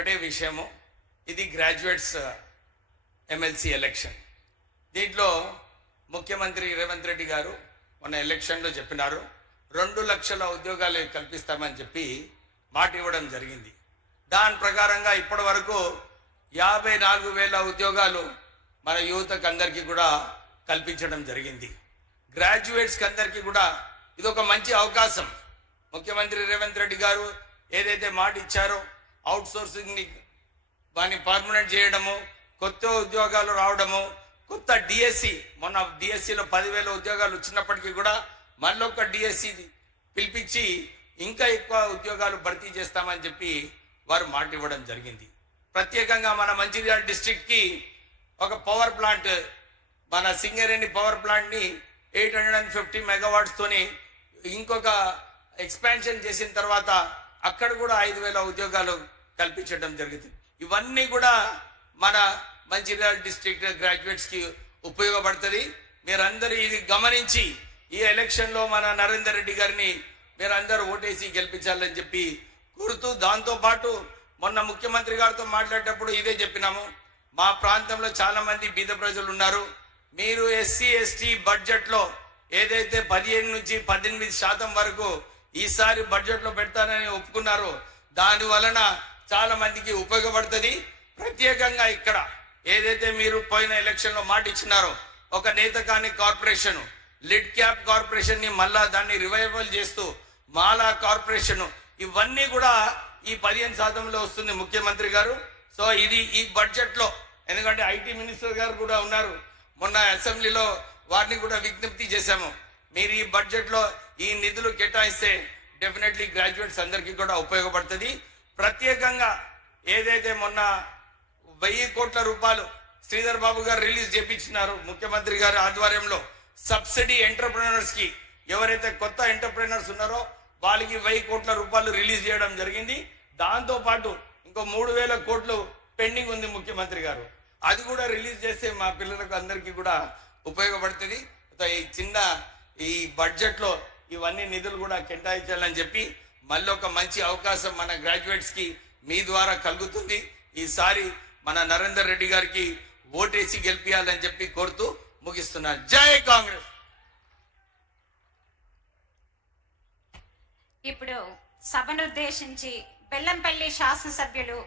ఒకటే విషయము, ఇది గ్రాడ్యుయేట్స్ ఎమ్మెల్సీ ఎలక్షన్. దీంట్లో ముఖ్యమంత్రి రేవంత్ రెడ్డి గారు మొన్న ఎలక్షన్లో చెప్పినారు 2 లక్షల ఉద్యోగాలు కల్పిస్తామని చెప్పి మాట ఇవ్వడం జరిగింది. దాని ప్రకారంగా ఇప్పటి వరకు 54,000 ఉద్యోగాలు మన యువతకు అందరికీ కూడా కల్పించడం జరిగింది. గ్రాడ్యుయేట్స్కి అందరికీ కూడా ఇది ఒక మంచి అవకాశం. ముఖ్యమంత్రి రేవంత్ రెడ్డి గారు ఏదైతే మాట ఇచ్చారో అవుట్ సోర్సింగ్ని దాన్ని పర్మనెంట్ చేయడము, కొత్త ఉద్యోగాలు రావడము, కొత్త డిఎస్సి, మొన్న డిఎస్సిలో 10,000 ఉద్యోగాలు వచ్చినప్పటికీ కూడా మళ్ళొక డిఎస్సి పిలిపించి ఇంకా ఎక్కువ ఉద్యోగాలు భర్తీ చేస్తామని చెప్పి వారు మాట ఇవ్వడం జరిగింది. ప్రత్యేకంగా మన మంచిర్యాల డిస్ట్రిక్ట్కి ఒక పవర్ ప్లాంట్, మన సింగరేణి పవర్ ప్లాంట్ని 850 మెగావాట్స్తోని ఇంకొక ఎక్స్పాన్షన్ చేసిన తర్వాత అక్కడ కూడా 5,000 ఉద్యోగాలు కల్పించడం జరిగింది. ఇవన్నీ కూడా మన మంచిర్యాల డిస్ట్రిక్ట్ గ్రాడ్యుయేట్స్కి ఉపయోగపడుతుంది. మీరందరూ ఇది గమనించి ఈ ఎలక్షన్లో మన నరేందర్ రెడ్డి గారిని మీరందరూ ఓటేసి గెలిపించాలని చెప్పి కోరుతూ, దాంతోపాటు మొన్న ముఖ్యమంత్రి గారితో మాట్లాడేటప్పుడు ఇదే చెప్పినాము, మా ప్రాంతంలో చాలా మంది బీద ప్రజలు ఉన్నారు, మీరు ఎస్సీ ఎస్టీ బడ్జెట్లో ఏదైతే 15 నుంచి 18% వరకు ఈసారి బడ్జెట్లో పెడతానని ఒప్పుకున్నారో దాని వలన చాలా మందికి ఉపయోగపడుతుంది. ప్రత్యేకంగా ఇక్కడ ఏదైతే మీరు పోయిన ఎలక్షన్లో మాట ఇచ్చినారో ఒక నేతకాని కార్పొరేషన్, లిడ్ క్యాప్ కార్పొరేషన్ ని మళ్ళా దాన్ని రివైవల్ చేస్తూ మాలా కార్పొరేషన్, ఇవన్నీ కూడా ఈ 15%లో వస్తుంది ముఖ్యమంత్రి గారు. సో ఇది ఈ బడ్జెట్లో, ఎందుకంటే ఐటీ మినిస్టర్ గారు కూడా ఉన్నారు, మొన్న అసెంబ్లీలో వారిని కూడా విజ్ఞప్తి చేశాము, మీరు ఈ బడ్జెట్లో ఈ నిధులు కేటాయిస్తే డెఫినెట్లీ గ్రాడ్యుయేట్స్ అందరికీ కూడా ఉపయోగపడుతుంది. ప్రత్యేకంగా ఏదైతే మొన్న 1,000 కోట్ల రూపాయలు శ్రీధర్ బాబు గారు రిలీజ్ చేయించినారు ముఖ్యమంత్రి గారి ఆధ్వర్యంలో, సబ్సిడీ ఎంటర్ప్రెనర్స్ కి, ఎవరైతే కొత్త ఎంటర్ప్రెనర్స్ ఉన్నారో వాళ్ళకి 1,000 కోట్ల రూపాయలు రిలీజ్ చేయడం జరిగింది. దాంతో పాటు ఇంకో 3,000 కోట్లు పెండింగ్ ఉంది ముఖ్యమంత్రి గారు, అది కూడా రిలీజ్ చేస్తే మా పిల్లలకు అందరికీ కూడా ఉపయోగపడుతుంది. ఈ బడ్జెట్లో ఇవన్నీ నిధులు కూడా కేటాయించాలని చెప్పి మళ్ళీ ఒక మంచి అవకాశం మన గ్రాడ్యుయేట్స్ కి మీ ద్వారా కలుగుతుంది. ఈసారి మన నరేందర్ రెడ్డి గారికి ఓటేసి గెలిపియాలని చెప్పి కోరుతూ ముగిస్తున్నారు. జై కాంగ్రెస్. ఇప్పుడు సభను ఉద్దేశించి బెల్లంపల్లి శాసనసభ్యులు